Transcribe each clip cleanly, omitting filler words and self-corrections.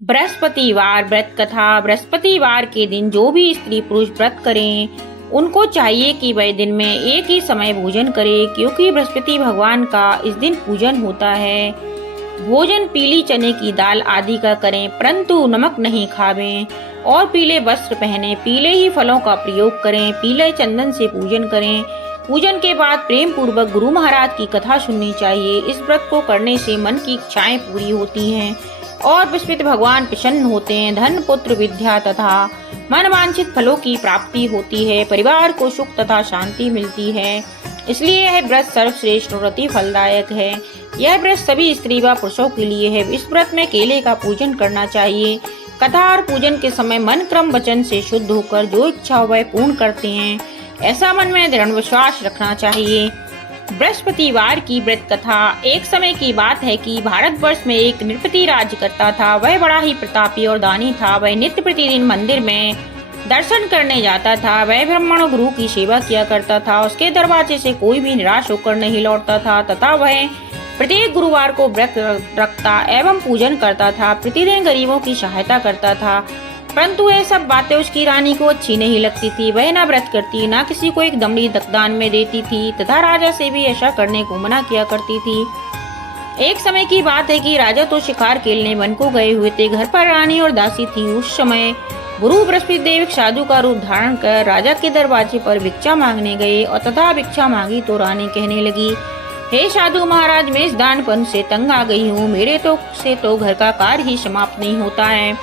बृहस्पतिवार व्रत कथा। बृहस्पतिवार के दिन जो भी स्त्री पुरुष व्रत करें उनको चाहिए कि वह दिन में एक ही समय भोजन करें, क्योंकि बृहस्पति भगवान का इस दिन पूजन होता है। भोजन पीली चने की दाल आदि का करें, परंतु नमक नहीं खावें और पीले वस्त्र पहने, पीले ही फलों का प्रयोग करें, पीले चंदन से पूजन करें। पूजन के बाद प्रेम पूर्वक गुरु महाराज की कथा सुननी चाहिए। इस व्रत को करने से मन की इच्छाएं पूरी होती हैं और बृहस्पति भगवान प्रसन्न होते हैं। धन पुत्र विद्या तथा मन वांछित फलों की प्राप्ति होती है। परिवार को सुख तथा शांति मिलती है। इसलिए यह व्रत सर्वश्रेष्ठ और अति फलदायक है। यह व्रत सभी स्त्री व पुरुषों के लिए है। इस व्रत में केले का पूजन करना चाहिए। कथा और पूजन के समय मन क्रम वचन से शुद्ध होकर जो इच्छा हो वह पूर्ण करते हैं, ऐसा मन में दृढ़ विश्वास रखना चाहिए। बृहस्पतिवार की व्रत कथा। एक समय की बात है कि भारतवर्ष में एक नृपति राज्य करता था। वह बड़ा ही प्रतापी और दानी था। वह नित्य प्रतिदिन मंदिर में दर्शन करने जाता था। वह ब्राह्मण गुरु की सेवा किया करता था। उसके दरवाजे से कोई भी निराश होकर नहीं लौटता था तथा वह प्रत्येक गुरुवार को व्रत रखता एवं पूजन करता था। प्रतिदिन गरीबों की सहायता करता था, परंतु ये सब बातें उसकी रानी को अच्छी नहीं लगती थी। वह न व्रत करती, न किसी को एक दमड़ी दान में देती थी तथा राजा से भी ऐसा करने को मना किया करती थी। एक समय की बात है कि राजा तो शिकार खेलने वन को गए हुए थे। घर पर रानी और दासी थी। उस समय गुरु बृहस्पति देव साधु का रूप धारण कर राजा के दरवाजे पर भिक्षा मांगने गए और तथा भिक्षा मांगी तो रानी कहने लगी, हे साधु महाराज, मैं इस दानपन से तंग आ गई हूँ। मेरे तो घर का कार्य ही समाप्त नहीं होता है।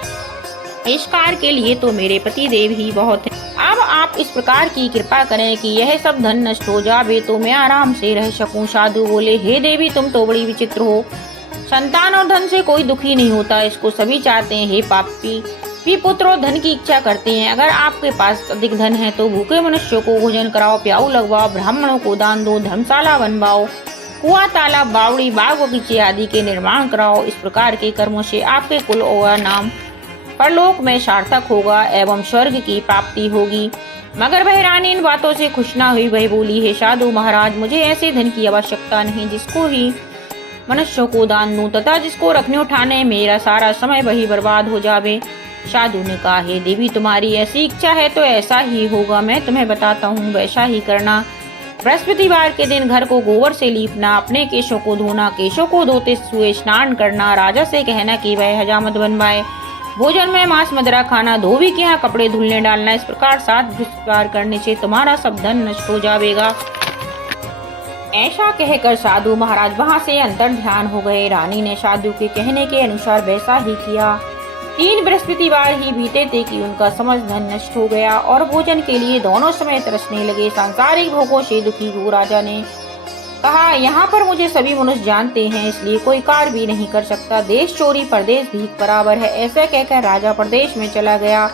इस कार्य के लिए तो मेरे पति देव ही बहुत है। अब आप इस प्रकार की कृपा करें कि यह सब धन नष्ट हो जावे तो मैं आराम से रह सकूं। साधु बोले, हे देवी, तुम तो बड़ी विचित्र हो। संतान और धन से कोई दुखी नहीं होता, इसको सभी चाहते हैं। हे पापी, भी पुत्र और धन की इच्छा करते हैं। अगर आपके पास अधिक धन है तो भूखे मनुष्यों को भोजन कराओ, प्याऊ लगवाओ, ब्राह्मणों को दान दो, धर्मशाला बनवाओ, कुआं, तालाब, बावड़ी, बाग बगीचे आदि के निर्माण कराओ। इस प्रकार के कर्मों से आपके कुल और नाम परलोक में सार्थक होगा एवं स्वर्ग की प्राप्ति होगी। मगर वह रानी इन बातों से खुश न हुई। वह बोली, हे साधु महाराज, मुझे ऐसे धन की आवश्यकता नहीं जिसको ही मनुष्यों को दान दूं तथा जिसको रखने उठाने मेरा सारा समय वही बर्बाद हो जावे। साधु ने कहा, हे देवी, तुम्हारी ऐसी इच्छा है तो ऐसा ही होगा। मैं तुम्हें बताता हूँ, वैसा ही करना। बृहस्पतिवार के दिन घर को गोबर से लीपना, अपने केशों को धोना, केशों को धोते हुए स्नान करना, राजा से कहना कि वह हजामत बनवाए, भोजन में मांस मदिरा खाना, धोबी के यहाँ कपड़े धुलने डालना। इस प्रकार 7 बृहस्पतिवार करने से तुम्हारा सब धन नष्ट हो जाएगा। ऐसा कहकर साधु महाराज वहां से अंतर ध्यान हो गए। रानी ने साधु के कहने के अनुसार वैसा ही किया। 3 बृहस्पतिवार ही बीते थे कि उनका समझ धन नष्ट हो गया और भोजन के लिए दोनों समय तरसने लगे। सांसारिक भोगों से दुखी हो राजा ने कहा, यहाँ पर मुझे सभी मनुष्य जानते हैं, इसलिए कोई कार्य भी नहीं कर सकता। देश चोरी परदेश भीख बराबर है। ऐसे कहकर राजा प्रदेश में चला गया।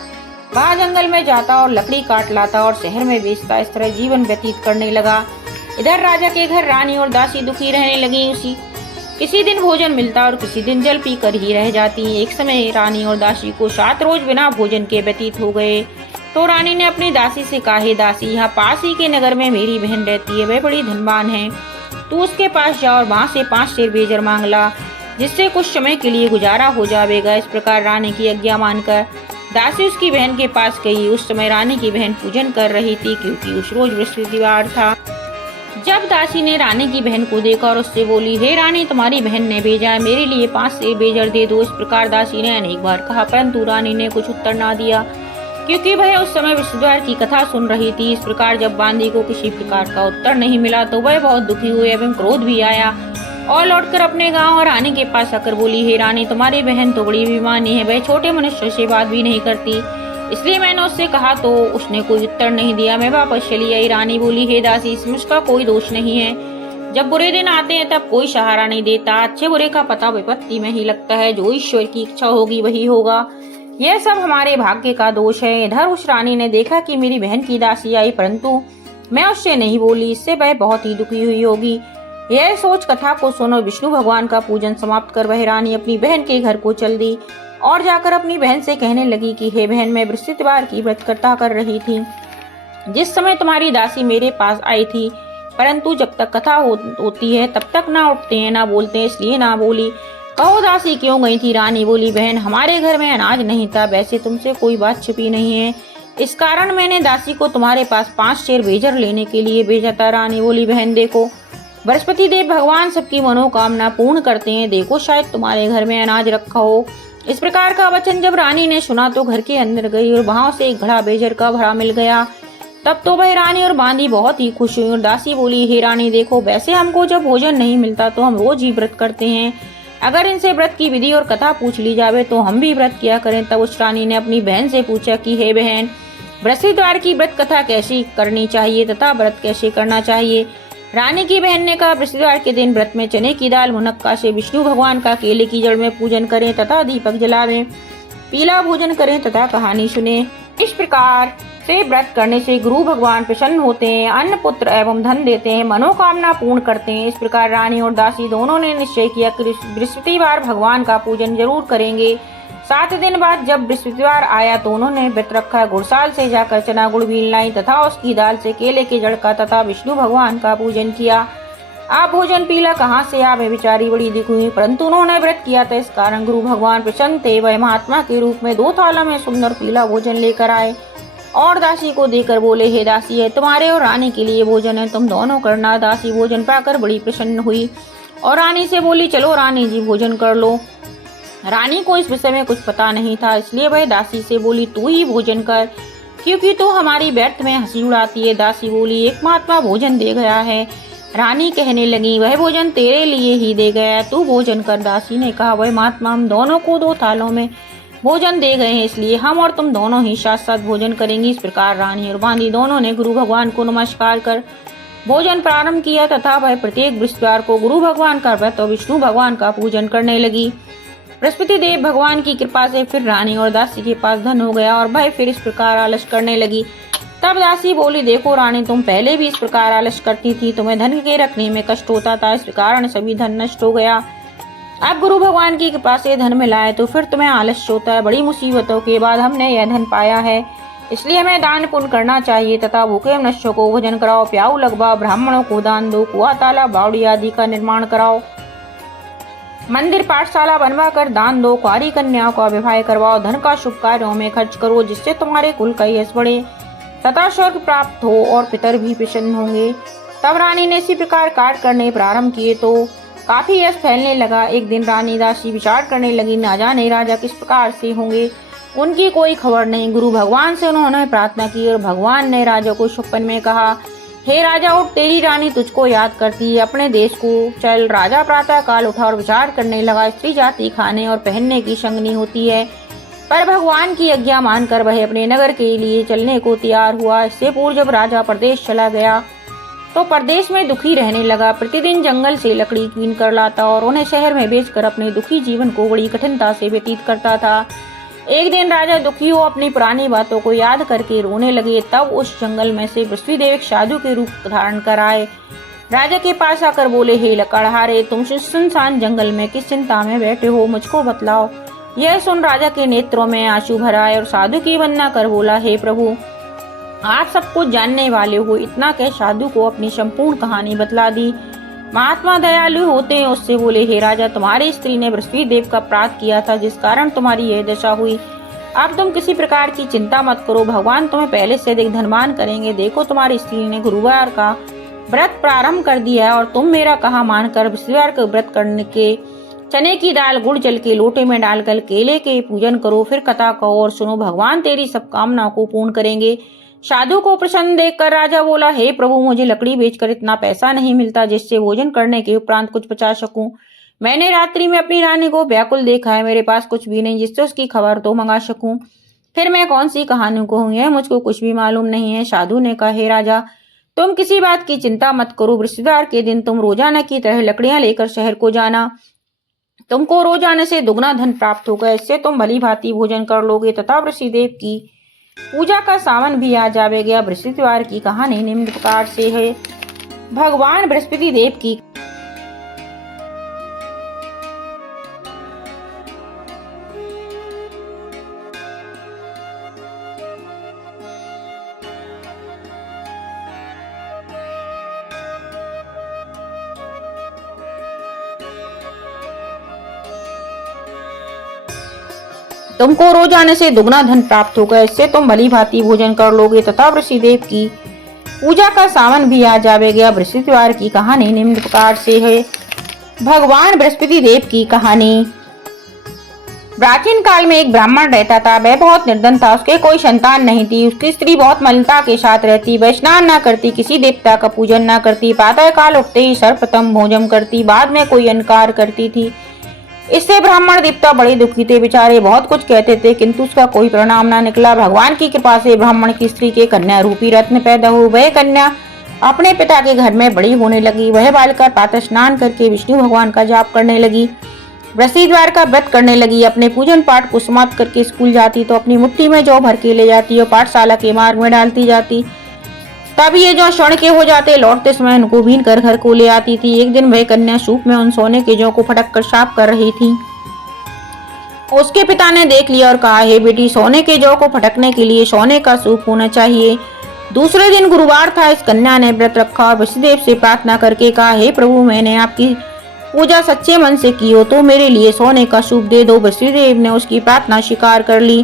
वहाँ जंगल में जाता और लकड़ी काट लाता और शहर में बेचता। इस तरह जीवन व्यतीत करने लगा। इधर राजा के घर रानी और दासी दुखी रहने लगी। किसी दिन भोजन मिलता और किसी दिन जल पी कर ही रह जाती। एक समय रानी और दासी को 7 रोज बिना भोजन के व्यतीत हो गए तो रानी ने अपनी दासी से कहा, हे दासी, यहाँ पास ही के नगर में मेरी बहन रहती है। वह बड़ी धनवान है। तू उसके पास जा और वहाँ से 5 शेर बेजर मांग ला, जिससे कुछ समय के लिए गुजारा हो जाएगा। इस प्रकार रानी की आज्ञा मानकर दासी उसकी बहन के पास गई। उस समय रानी की बहन पूजन कर रही थी, क्योंकि उस रोज बृहस्पतिवार था। जब दासी ने रानी की बहन को देखा और उससे बोली, हे रानी, तुम्हारी बहन ने भेजा है, मेरे लिए 5 शेर बेजर दे दो। इस प्रकार दासी ने अनेक बार कहा, परंतु रानी ने कुछ उत्तर ना दिया, क्योंकि वह उस समय बृहस्पतिवार की कथा सुन रही थी। इस प्रकार जब बांदी को किसी प्रकार का उत्तर नहीं मिला तो वह बहुत दुखी हुई एवं क्रोध भी आया और लौटकर अपने गांव और रानी के पास आकर बोली, हे रानी, तुम्हारी बहन तो बड़ी अभिमानी है। वह छोटे मनुष्य से बात भी नहीं करती, इसलिए मैंने उससे कहा तो उसने कोई उत्तर नहीं दिया। मैं वापस चली आई। रानी बोली, हे दासी, इसमें उसका कोई दोष नहीं है। जब बुरे दिन आते हैं तब कोई सहारा नहीं देता। अच्छे बुरे का पता विपत्ति में ही लगता है। जो ईश्वर की इच्छा होगी वही होगा। यह सब हमारे भाग्य का दोष है। इधर उस रानी ने देखा कि मेरी बहन की दासी आई, परंतु मैं उससे नहीं बोली। इससे वह बहुत ही दुखी हुई होगी। यह सोच कथा को सुन और विष्णु भगवान का पूजन समाप्त कर वह रानी अपनी बहन के घर को चल दी और जाकर अपनी बहन से कहने लगी कि हे बहन, मैं बृहस्पतिवार की व्रत कथा कर रही थी जिस समय तुम्हारी दासी मेरे पास आई थी, परंतु जब तक कथा होती है तब तक ना उठते हैं ना बोलते हैं, इसलिए ना बोली। कहो दासी क्यों गई थी? रानी बोली, बहन हमारे घर में अनाज नहीं था। वैसे तुमसे कोई बात छिपी नहीं है, इस कारण मैंने दासी को तुम्हारे पास 5 शेर बेजर लेने के लिए भेजा था। रानी बोली, बहन देखो, बृहस्पति देव भगवान सबकी मनोकामना पूर्ण करते हैं, देखो शायद तुम्हारे घर में अनाज रखा हो। इस प्रकार का वचन जब रानी ने सुना तो घर के अंदर गई और वहां से एक घड़ा बेजर का भरा मिल गया। तब तो वह रानी और बांदी बहुत ही खुश हुई और दासी बोली, हे रानी देखो, वैसे हमको जब भोजन नहीं मिलता तो हम रोज ही व्रत करते हैं, अगर इनसे व्रत की विधि और कथा पूछ ली जावे तो हम भी व्रत किया करें। तब उस रानी ने अपनी बहन से पूछा कि हे बहन, बृहस्पतिवार की व्रत कथा कैसी करनी चाहिए तथा व्रत कैसे करना चाहिए? रानी की बहन ने कहा, बृहस्पतिवार के दिन व्रत में चने की दाल मुनक्का से विष्णु भगवान का केले की जड़ में पूजन करें तथा दीपक जलावें, पीला भोजन करें तथा कहानी सुने। इस प्रकार से व्रत करने से गुरु भगवान प्रसन्न होते हैं, अन्न पुत्र एवं धन देते हैं, मनोकामना पूर्ण करते हैं। इस प्रकार रानी और दासी दोनों ने निश्चय किया कि बृहस्पतिवार भगवान का पूजन जरूर करेंगे। 7 दिन बाद जब बृहस्पतिवार आया तो उन्होंने व्रत रखा, गुड़साल से जाकर चना गुड़ बीन लाई तथा उसकी दाल से केले के जड़ का तथा विष्णु भगवान का पूजन किया। आप भोजन पीला कहाँ से? आप बेचारी बड़ी दुख हुई, परंतु उन्होंने व्रत किया था, इस कारण गुरु भगवान प्रसन्न थे। वह महात्मा के रूप में 2 थालों में सुंदर पीला भोजन लेकर आए और दासी को देकर बोले, हे दासी, है तुम्हारे और रानी के लिए भोजन है, तुम दोनों करना। दासी भोजन पाकर बड़ी प्रसन्न हुई और रानी से बोली, चलो रानी जी भोजन कर लो। रानी को इस विषय में कुछ पता नहीं था, इसलिए वह दासी से बोली, तू ही भोजन कर, क्योंकि तू हमारी व्यर्थ में हंसी उड़ाती है। दासी बोली, एक महात्मा भोजन दे गया है। रानी कहने लगी, वह भोजन तेरे लिए ही दे गया, तू भोजन कर। दासी ने कहा, वह महात्मा हम दोनों को 2 थालों में भोजन दे गए हैं, इसलिए हम और तुम दोनों ही साथ साथ भोजन करेंगे। इस प्रकार रानी और बांदी दोनों ने गुरु भगवान को नमस्कार कर भोजन प्रारंभ किया तथा वह प्रत्येक बृहस्पतिवार को गुरु भगवान का व्रत और विष्णु भगवान का पूजन करने लगी। बृहस्पति देव भगवान की कृपा से फिर रानी और दासी के पास धन हो गया और वह फिर इस प्रकार आलस करने लगी। तब दासी बोली, देखो रानी, तुम पहले भी इस प्रकार आलस करती थी, तुम्हें धन के रखने में कष्ट होता था, इस कारण सभी धन नष्ट हो गया। अब गुरु भगवान की कृपा से धन मिला है तो फिर तुम्हें आलस होता है। बड़ी मुसीबतों के बाद हमने यह धन पाया है, इसलिए हमें दान पुण्य करना चाहिए तथा भूखे मनुष्यों को भोजन कराओ, प्याऊ लगवाओ, ब्राह्मणों को दान दो, कुआ तालाब बावड़ी आदि का निर्माण कराओ, मंदिर पाठशाला बनवा कर दान दो, कुंवारी कन्याओं का विवाह करवाओ, धन का शुभ कार्यों में खर्च करो, जिससे तुम्हारे कुल का यश बढ़े तथा स्वर्ग प्राप्त हो और पितर भी प्रसन्न होंगे। तब रानी ने इसी प्रकार कार्य करने प्रारंभ किए तो काफी यश फैलने लगा। एक दिन रानी दासी विचार करने लगी, ना जाने राजा किस प्रकार से होंगे, उनकी कोई खबर नहीं। गुरु भगवान से उन्होंने प्रार्थना की और भगवान ने राजा को स्वप्न में कहा, हे राजा उठ, तेरी रानी तुझको याद करती है, अपने देश को चल। राजा प्रातः काल उठा और विचार करने लगा, स्त्री जाति खाने और पहनने की संगनी होती है, पर भगवान की आज्ञा मानकर वह अपने नगर के लिए चलने को तैयार हुआ। इससे पूर्व जब राजा प्रदेश चला गया तो प्रदेश में दुखी रहने लगा, प्रतिदिन जंगल से लकड़ी कीन कर लाता और उन्हें शहर में बेचकर अपने दुखी जीवन को बड़ी कठिनता से व्यतीत करता था। एक दिन राजा दुखी हो अपनी पुरानी बातों को याद करके रोने लगे। तब उस जंगल में से बृहस्पतिदेव एक साधु के रूप धारण कर आए। राजा के पास आकर बोले, हे लकड़हारे, तुम सुनसान जंगल में किस चिंता में बैठे हो, मुझको बतलाओ। यह सुन राजा के नेत्रों में आंसू भर आए और साधु की वंदना कर बोला, हे प्रभु, आप सब कुछ जानने वाले हो। इतना कह साधु को अपनी संपूर्ण कहानी बतला दी। महात्मा दयालु होते हैं, उससे बोले, हे राजा, तुम्हारी स्त्री ने बृहस्पति देव का अपराध किया था, जिस कारण तुम्हारी यह दशा हुई। अब तुम किसी प्रकार की चिंता मत करो, भगवान तुम्हें पहले से अधिक धनवान करेंगे। देखो, तुम्हारी स्त्री ने गुरुवार का व्रत प्रारंभ कर दिया है और तुम मेरा कहा मानकर बृहस्पतिवार के व्रत करने के चने की दाल गुड़ जल के लोटे में डालकर केले के पूजन करो, फिर कथा कहो और सुनो, भगवान तेरी सब कामनाओं को पूर्ण करेंगे। साधु को प्रसन्न देखकर राजा बोला, हे प्रभु, मुझे लकड़ी बेचकर इतना पैसा नहीं मिलता जिससे भोजन करने के उपरांत कुछ बचा सकूं। मैंने रात्रि में अपनी रानी को व्याकुल देखा है, मेरे पास कुछ भी नहीं जिससे उसकी खबर तो मंगा सकूं। फिर मैं कौन सी कहानी कहूं, यह मुझको कुछ भी मालूम नहीं है। साधु ने कहा, हे राजा, तुम किसी बात की चिंता मत करो, बृहस्पतिवार के दिन तुम रोजाना की तरह लकड़ियां लेकर शहर को जाना, तुमको रोज आने से दुगना धन प्राप्त होगा। इससे तुम भली भांति भोजन कर लोगे तथा बृहस्पतिदेव की पूजा का सावन भी आ जाएगा। बृहस्पतिवार की कहानी निम्न प्रकार से है। भगवान बृहस्पति देव की तुमको रोज आने से दुगना धन प्राप्त होगा, इससे तुम भली भांति भोजन कर लोगे तथा वृषिदेव की पूजा का सावन भी आ जाएगा। बृहस्पतिवार की कहानी निम्न प्रकार से है। भगवान बृहस्पति देव की कहानी। प्राचीन काल में एक ब्राह्मण रहता था। वह बहुत निर्धन था, उसके कोई संतान नहीं थी। उसकी स्त्री बहुत मलिनता के साथ रहती। वह स्नान न करती, किसी देवता का पूजन न करती, प्रातः काल उठते ही सर्वप्रथम भोजन करती, बाद में कोई अनकार करती थी। इससे ब्राह्मण देवता बड़े दुखी थे। बेचारे बहुत कुछ कहते थे किंतु उसका कोई परिणाम न निकला। भगवान की कृपा से ब्राह्मण की स्त्री के कन्या रूपी रत्न पैदा हुई। वह कन्या अपने पिता के घर में बड़ी होने लगी। वह बालिका प्रातः स्नान करके विष्णु भगवान का जाप करने लगी, बृहस्पतिवार का व्रत करने लगी। अपने पूजन पाठ को समाप्त करके स्कूल जाती तो अपनी मुट्ठी में जौ भर के ले जाती और पाठशाला के मार्ग में डालती जाती। तब ये जौ स्वर्ण के हो जाते। लौटते समय उनको बीन कर घर को ले आती थी। एक दिन वह कन्या सूप में उन सोने के जौ को फटक कर साफ कर रही थी। उसके पिता ने देख लिया और कहा, हे बेटी, सोने के जौ को फटकने के लिए सोने का सूप होना चाहिए। दूसरे दिन गुरुवार था। इस कन्या ने व्रत रखा और वृषिदेव से प्रार्थना करके कहा, हे प्रभु, मैंने आपकी पूजा सच्चे मन से की हो तो मेरे लिए सोने का सूप दे दो। वृषिदेव ने उसकी प्रार्थना स्वीकार कर ली।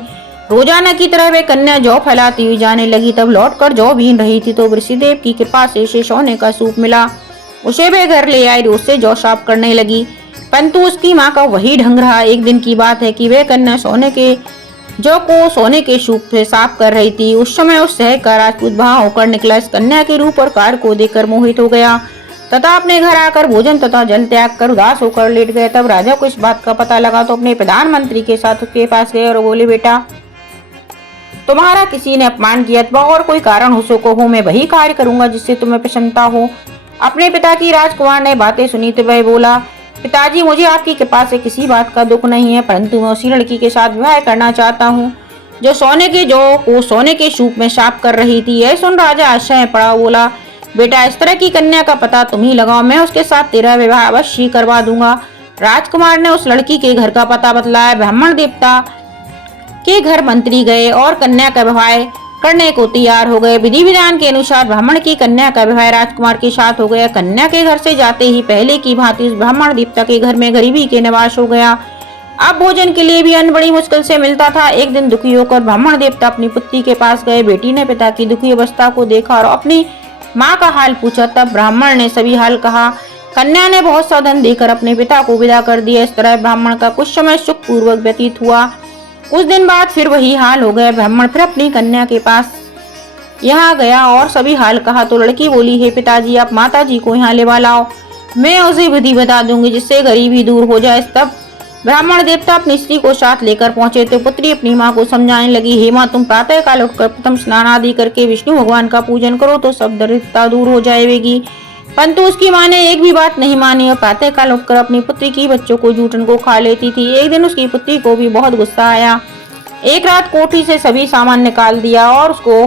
रोजाना की तरह वे कन्या जौ फैलाती हुई जाने लगी। तब लौटकर जौ बीन रही थी तो वृषिदेव की कृपा से उसे सोने का सूप मिला। उसे वे घर ले आई, उससे जौ साफ करने लगी, परंतु उसकी माँ का वही ढंग रहा। एक दिन की बात है कि वे कन्या सोने के जौ को सोने के सूप से साफ कर रही थी। उस समय उस शहर का राजपूत वहां होकर निकला। इस कन्या के रूप और कार्य को देखकर मोहित हो गया तथा अपने घर आकर भोजन तथा जल त्याग कर उदास होकर लेट गए। तब राजा को इस बात का पता लगा तो अपने प्रधानमंत्री के साथ उसके पास गए और बोले, बेटा, तुम्हारा किसी ने अपमान किया अथवा और कोई कारण हो सको हो, मैं वही कार्य करूंगा जिससे तुम्हें प्रसन्नता हो। अपने पिता की राजकुमार ने बातें सुनी तो वह बोला, पिताजी, मुझे आपकी कृपा से किसी बात का दुख नहीं है, परंतु मैं उसी लड़की के साथ विवाह करना चाहता हूँ जो सोने के जौ को सोने के सूप में साफ कर रही थी। यह सुन राजा आश्चर्य में पड़ा। बोला, बेटा, इस तरह की कन्या का पता तुम ही लगाओ, मैं उसके साथ तेरा विवाह अवश्य करवा दूंगा। राजकुमार ने उस लड़की के घर का पता बतलाया। ब्राह्मण देवता के घर मंत्री गए और कन्या का विवाह करने को तैयार हो गए। विधि विधान के अनुसार ब्राह्मण की कन्या का विवाह राजकुमार के साथ हो गया। कन्या के घर से जाते ही पहले की भांति उस ब्राह्मण देवता के घर में गरीबी के निवास हो गया। अब भोजन के लिए भी अन्न बड़ी मुश्किल से मिलता था। एक दिन दुखी होकर ब्राह्मण देवता अपनी पुत्री के पास गए। बेटी ने पिता की दुखी अवस्था को देखा और अपनी माँ का हाल पूछा। तब ब्राह्मण ने सभी हाल कहा। कन्या ने बहुत सा धन देकर अपने पिता को विदा कर दिया। इस तरह ब्राह्मण का कुछ समय सुख पूर्वक व्यतीत हुआ। कुछ दिन बाद फिर वही हाल हो गया। ब्राह्मण फिर अपनी कन्या के पास यहाँ गया और सभी हाल कहा तो लड़की बोली, हे पिताजी, आप माताजी को यहाँ ले लाओ, मैं उसे विधि बता दूंगी जिससे गरीबी दूर हो जाए। तब ब्राह्मण देवता अपनी स्त्री को साथ लेकर पहुंचे तो पुत्री अपनी माँ को समझाने लगी, हे माँ, तुम प्रातः काल उठकर प्रथम स्नान आदि करके विष्णु भगवान का पूजन करो तो सब दरिद्रता दूर हो जाएगी। परंतु उसकी माँ ने एक भी बात नहीं मानी और प्रातः काल उठकर अपनी पुत्री की बच्चों को जूठन को खा लेती थी। एक दिन उसकी पुत्री को भी बहुत गुस्सा आया। एक रात कोठरी से सभी सामान निकाल दिया और उसको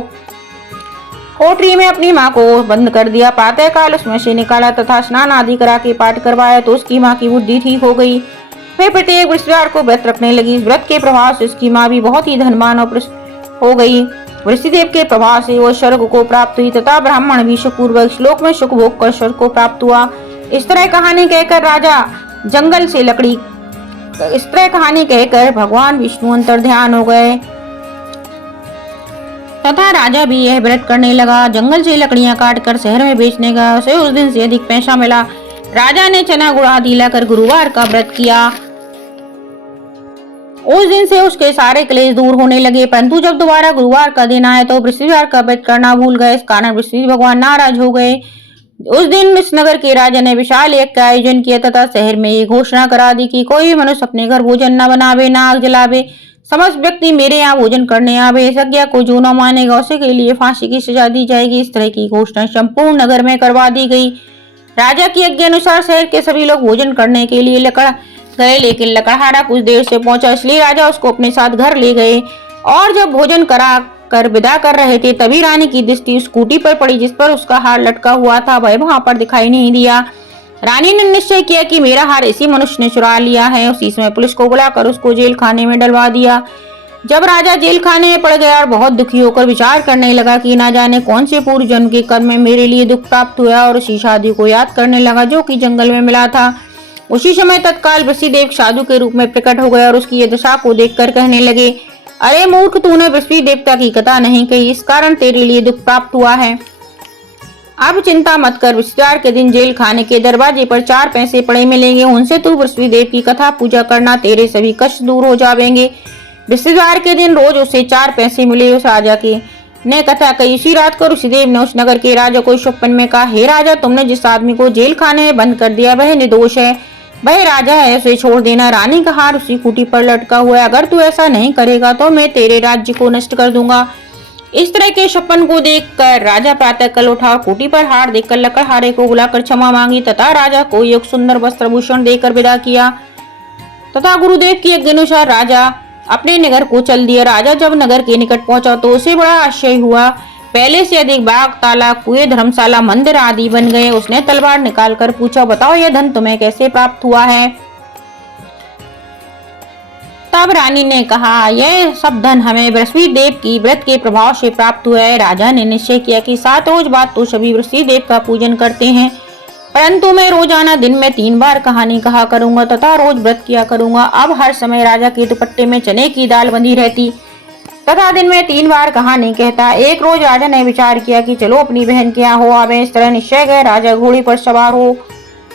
कोठरी में अपनी माँ को बंद कर दिया। प्रातः काल उसमें से निकाला तथा स्नान आदि करा के पाठ करवाया तो उसकी माँ की बुद्धि ठीक हो गई। फिर प्रत्येक बृहस्पतिवार को व्रत रखने लगी। इस व्रत के प्रभाव से उसकी माँ भी बहुत ही धनवान हो गई। वृषिदेव के प्रभाव से वो स्वर्ग को प्राप्त हुई तथा ब्राह्मण भी सुखपूर्वक श्लोक में सुख भोग कर स्वर्ग को प्राप्त हुआ। इस तरह कहानी कहकर भगवान विष्णु अंतर्ध्यान हो गए तथा राजा भी यह व्रत करने लगा। जंगल से लकड़ियां काटकर शहर में बेचने गया। उसे उस दिन से अधिक पैसा मिला। राजा ने चना गुड़ आदि लाकर गुरुवार का व्रत किया। उस दिन से उसके सारे क्लेश दूर होने लगे। परंतु जब दोबारा गुरुवार का दिन आया तो बृहस्पतिवार का व्रत करना भूल गए। इस कारण बृहस्पति भगवान नाराज हो गए। उस दिन इस नगर के राजा ने विशाल यज्ञ का आयोजन किया तथा शहर में ये घोषणा करा दी कि कोई मनुष्य अपने घर भोजन न बनावे, न आग जलावे। समस्त व्यक्ति मेरे यहाँ भोजन करने आवे। इस आज्ञा को जो न मानेगा उसे के लिए फांसी की सजा दी जाएगी। इस तरह की घोषणा संपूर्ण नगर में करवा दी गई। राजा की आज्ञा अनुसार शहर के सभी लोग भोजन करने के लिए गए, लेकिन लकड़हारा कुछ देर से पहुंचा, इसलिए राजा उसको अपने साथ घर ले गए। और जब भोजन करा कर विदा कर रहे थे तभी रानी की दृष्टि उस स्कूटी पर पड़ी जिस पर उसका हार लटका हुआ था। वह वहां पर दिखाई नहीं दिया। रानी ने निश्चय किया कि मेरा हार इसी मनुष्य ने चुरा लिया है। उसी समय पुलिस को बुलाकर उसको जेल खाने में डलवा दिया। जब राजा जेल खाने में पड़ गया और बहुत दुखी होकर विचार करने लगा कि ना जाने कौन से पूर्व जन्म के कर्म में मेरे लिए दुख प्राप्त हुआ, और उसी शादी को याद करने लगा जो कि जंगल में मिला था। उसी समय तत्काल वृषिदेव साधु के रूप में प्रकट हो गए और उसकी ये दशा को देखकर कहने लगे, अरे मूर्ख, तूने वृषि देवता की कथा नहीं कही, इस कारण तेरे लिए दुख प्राप्त हुआ है। अब चिंता मत कर, वृषिवार के दिन जेल खाने के दरवाजे पर 4 पैसे पड़े मिलेंगे, उनसे तू वृषिदेव की कथा पूजा करना, तेरे सभी कष्ट दूर हो जाएंगे। वृषिवार के दिन रोज उसे 4 पैसे मिले। उस राजा के ने कथा कही। इसी रात को ऋषिदेव ने उस नगर के राजा को स्वप्न में कहा, हे राजा, तुमने जिस आदमी को जेल खाने में बंद कर दिया वह निर्दोष है, वह राजा है, उसे छोड़ देना। रानी का हार उसी खूंटी पर लटका हुआ है, अगर तू ऐसा नहीं करेगा तो मैं तेरे राज्य को नष्ट कर दूंगा। इस तरह के स्वप्न को देखकर राजा प्रातः कल उठा और खूंटी पर हार देखकर लकड़हारे को बुलाकर क्षमा मांगी तथा राजा को एक सुंदर वस्त्र भूषण देकर विदा किया तथा गुरुदेव की आज्ञा अनुसार राजा अपने नगर को चल दिया। राजा जब नगर के निकट पहुंचा तो उसे बड़ा आश्चर्य हुआ। पहले से अधिक बाग, तालाब, कुएं, धर्मशाला, मंदिर आदि बन गए। उसने तलवार निकालकर पूछा, बताओ यह धन तुम्हें कैसे प्राप्त हुआ है? तब रानी ने कहा, यह सब धन हमें वृषि देव की व्रत के प्रभाव से प्राप्त हुआ है। राजा ने निश्चय किया कि 7 रोज बाद तो सभी वृषि देव का पूजन करते हैं, परंतु मैं रोजाना दिन में 3 बार कहानी कहा करूंगा तथा रोज व्रत किया करूंगा। अब हर समय राजा के दुपट्टे में चने की दाल बंधी रहती तथा दिन में 3 बार कहानी कहता। एक रोज राजा ने विचार किया कि चलो अपनी बहन के यहाँ हो आवे। इस तरह निश्चय गए। राजा घोड़ी पर सवार हो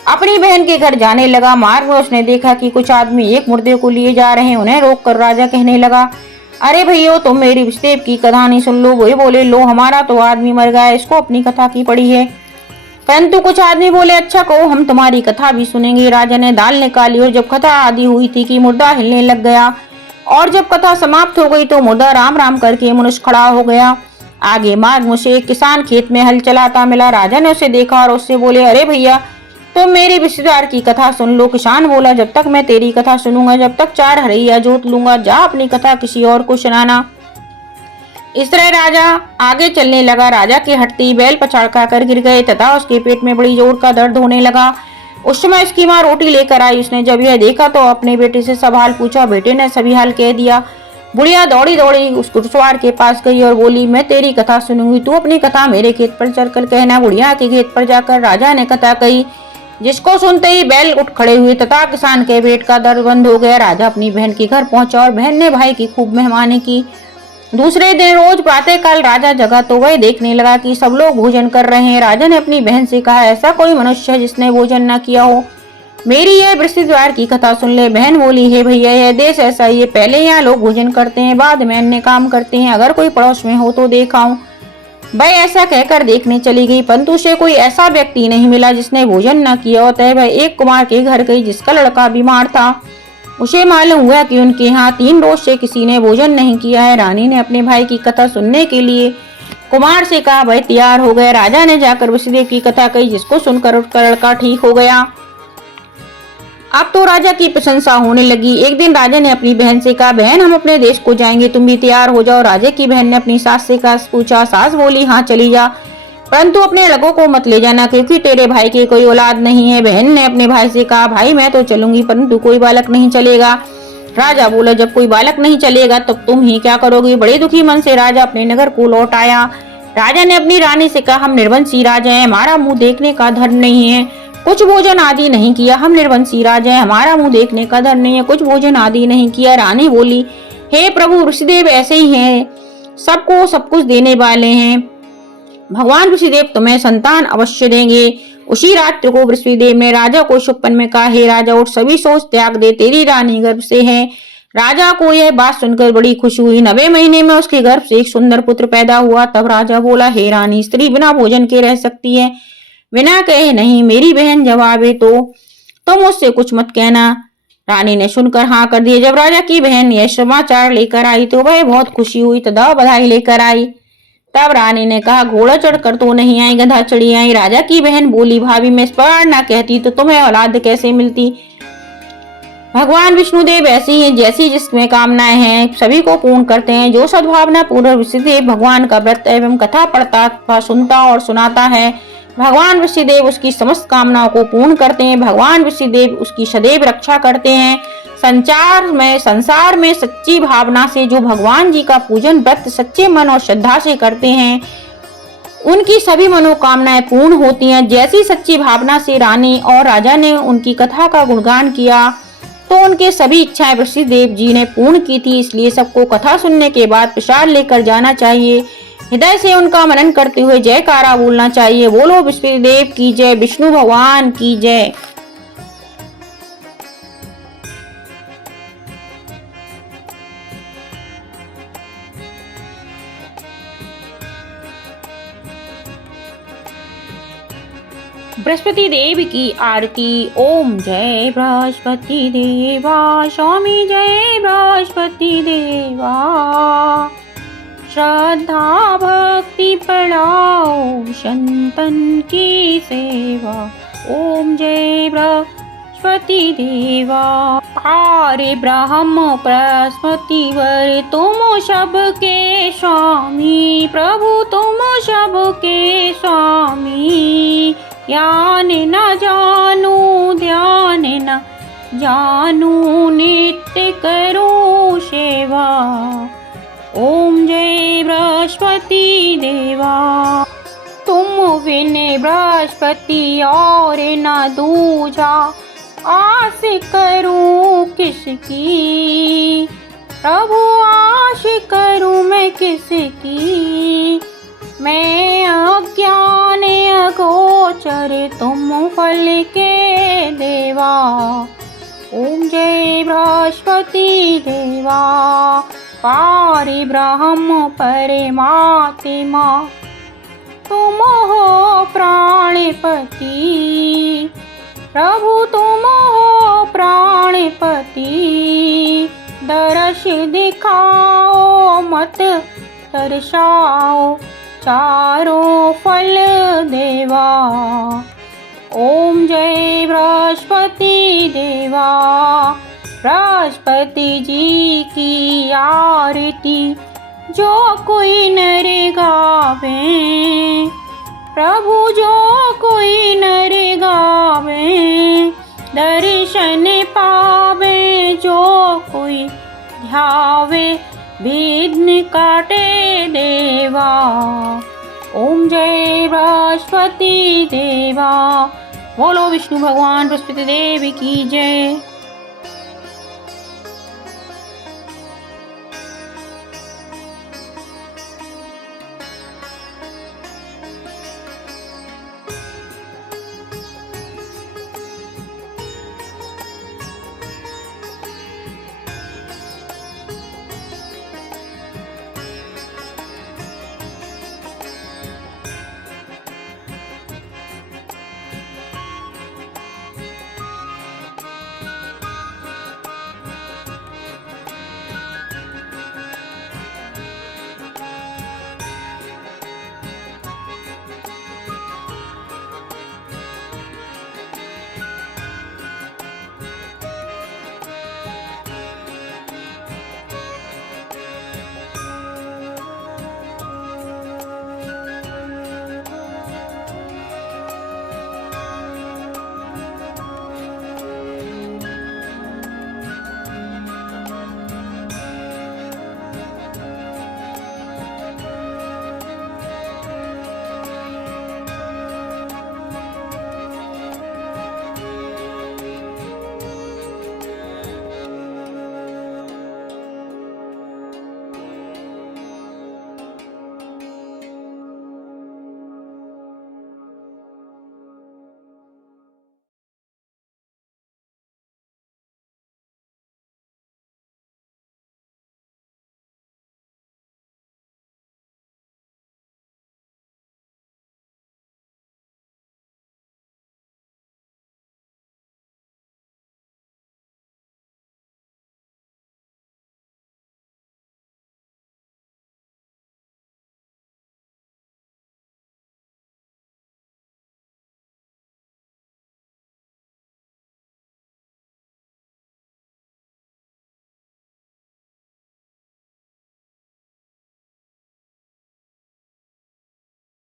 अपनी बहन के घर जाने लगा। मार्ग में उसने देखा कि कुछ आदमी एक मुर्दे को लिए जा रहे हैं। उन्हें रोककर राजा कहने लगा, अरे भैया, तुम मेरी वृषिदेव की कहानी सुन लो। वही बोले, लो, हमारा तो आदमी मर गया, इसको अपनी कथा की पड़ी है। परंतु कुछ आदमी बोले, अच्छा कहो, हम तुम्हारी कथा भी सुनेंगे। राजा ने दाल निकाली और जब कथा आदि हुई थी कि मुर्दा हिलने लग गया और जब कथा समाप्त हो गई तो मुर्दा राम राम करके मनुष्य खड़ा हो गया। आगे मार्ग में से एक किसान खेत में हल चलाता मिला। राजा ने उसे देखा और उससे बोले, अरे भैया, तुम मेरे रिश्तेदार की कथा सुन लो। किसान बोला, जब तक मैं तेरी कथा सुनूंगा जब तक 4 हरैया जोत लूंगा, जा अपनी कथा किसी और को सुनाना। इस तरह राजा आगे चलने लगा। राजा के हटते ही बैल पछाड़ खाकर गिर गए तथा उसके पेट में बड़ी जोर का दर्द होने लगा। उस समय उसकी माँ रोटी लेकर आई। उसने जब यह देखा तो अपने बेटे से सब हाल पूछा। बेटे ने सभी हाल कह दिया। बुढ़िया दौड़ी दौड़ी उस घुड़सवार के पास गई और बोली, मैं तेरी कथा सुनूंगी, तू अपनी कथा मेरे खेत पर चलकर कहना। बुढ़िया के खेत पर जाकर राजा ने कथा कही, जिसको सुनते ही बैल उठ खड़े हुए तथा किसान के पेट का दर्द बंद हो गया। राजा अपनी बहन के घर पहुंचा और बहन ने भाई की खूब मेहमानी की। दूसरे दिन रोज प्रातःकाल राजा जगा तो वह देखने लगा कि सब लोग भोजन कर रहे हैं। राजा ने अपनी बहन से कहा, ऐसा कोई मनुष्य है जिसने भोजन न किया हो, मेरी यह वृषिद्वार की कथा सुन ले। बहन बोली, हे भैया, यह देश ऐसा ही है, पहले यहाँ लोग भोजन करते हैं, बाद में अन्य काम करते हैं, अगर कोई पड़ोस में हो तो देखाऊं। वह ऐसा कहकर देखने चली गई, परंतु उसे कोई ऐसा व्यक्ति नहीं मिला जिसने भोजन न किया होता है। वह एक कुमार के घर गई जिसका लड़का बीमार था। उसे मालूम हुआ कि उनके यहाँ 3 रोज से किसी ने भोजन नहीं किया है। रानी ने अपने भाई की कथा सुनने के लिए कुमार से कहा, वह तैयार हो गए। राजा ने जाकर वृषिदेव की कथा कही, जिसको सुनकर उसका लड़का ठीक हो गया। अब तो राजा की प्रशंसा होने लगी। एक दिन राजा ने अपनी बहन से कहा, बहन, हम अपने देश को जाएंगे, तुम भी तैयार हो जाओ। राजा की बहन ने अपनी सास से पूछा। सास बोली, हाँ चली जा, परंतु अपने लड़कों को मत ले जाना क्योंकि तेरे भाई की कोई औलाद नहीं है। बहन ने अपने भाई से कहा, भाई मैं तो चलूंगी परंतु कोई बालक नहीं चलेगा। राजा बोला, जब कोई बालक नहीं चलेगा तब तुम ही क्या करोगे? बड़े दुखी मन से राजा अपने नगर को लौट आया। राजा ने अपनी रानी से कहा, हम निर्वंशी राजा हैं, हमारा मुंह देखने का धर्म नहीं है, कुछ भोजन आदि नहीं किया। हम निर्वंशी राजा हैं, हमारा मुंह देखने का धर्म नहीं है, कुछ भोजन आदि नहीं किया। रानी बोली, हे प्रभु, ऋषिदेव ऐसे ही हैं, सबको सब कुछ देने वाले हैं, भगवान ऋषिदेव तुम्हें संतान अवश्य देंगे। उसी रात्रि को ऋषिदेव ने राजा को स्वप्न में कहा, हे राजा, उठ, सभी सोच त्याग दे, तेरी रानी गर्भ से है। राजा को यह बात सुनकर बड़ी खुशी हुई। 9वें महीने में उसके गर्भ से एक सुंदर पुत्र पैदा हुआ। तब राजा बोला, हे रानी, स्त्री बिना भोजन के रह सकती है? बिना कहे नहीं। मेरी बहन जब आवे तो तुम मुझसे कुछ मत कहना। रानी ने सुनकर हाँ कर दिया। जब राजा की बहन यह समाचार लेकर आई तो वह बहुत खुशी हुई तथा बधाई लेकर आई। तब रानी ने कहा, घोड़ा चढ़कर तो नहीं आई, गधा चढ़ी आई। राजा की बहन बोली, भाभी, मैं इस प्रकार ना कहती तो तुम्हें औलाद कैसे मिलती? भगवान विष्णुदेव ऐसे ही हैं, जैसी जिसमें कामनाएं हैं सभी को पूर्ण करते हैं। जो सद्भावना पूर्व ऋषिदेव भगवान का व्रत एवं कथा पढ़ता, सुनता और सुनाता है, भगवान ऋषिदेव उसकी समस्त कामनाओं को पूर्ण करते हैं। भगवान ऋषिदेव उसकी सदैव रक्षा करते हैं। संसार में सच्ची भावना से जो भगवान जी का पूजन व्रत सच्चे मन और श्रद्धा से करते हैं, उनकी सभी मनोकामनाएं पूर्ण होती हैं। जैसी सच्ची भावना से रानी और राजा ने उनकी कथा का गुणगान किया तो उनके सभी इच्छाएं बृहस्पति जी ने पूर्ण की थी। इसलिए सबको कथा सुनने के बाद प्रसाद लेकर जाना चाहिए। हृदय से उनका मनन करते हुए जयकारा बोलना चाहिए। बोलो बृहस्पति देव की जय, विष्णु भगवान की जय। बृहस्पति देव की आरती। ओम जय बृहस्पति देवा, स्वामी जय बृहस्पति देवा। श्रद्धा भक्ति बढ़ाओ, संतन की सेवा। ओम जय बृहस्पति देवा। पारे ब्रह्म बृहस्पति वर, तुम सबके स्वामी। प्रभु तुम सबके स्वामी। ज्ञान न जानू ध्यान न जानू, नित्य करूं सेवा। ओम जय बृहस्पति देवा। तुम बिन बृहस्पति और न दूजा, आस करूं किसकी। प्रभु आस करूं मैं किसकी। मैं अज्ञान अगोचर, तुम फल के देवा। ओम जय बृहस्पति देवा। पारि ब्रह्म परमात्मा, तुम हो प्राणपति। प्रभु तुम हो प्राणपति। दर्श दिखाओ मत तरसाओ, चारों फल देवा। ओम जय बृहस्पति देवा। बृहस्पति जी की आरती जो कोई नर गावे। प्रभु जो कोई नर गावे, दर्शन पावे। जो कोई ध्यावे, विघ्न काटे देवा। ओम जय बृहस्पति देवा। बोलो विष्णु भगवान बृहस्पति देव की जय।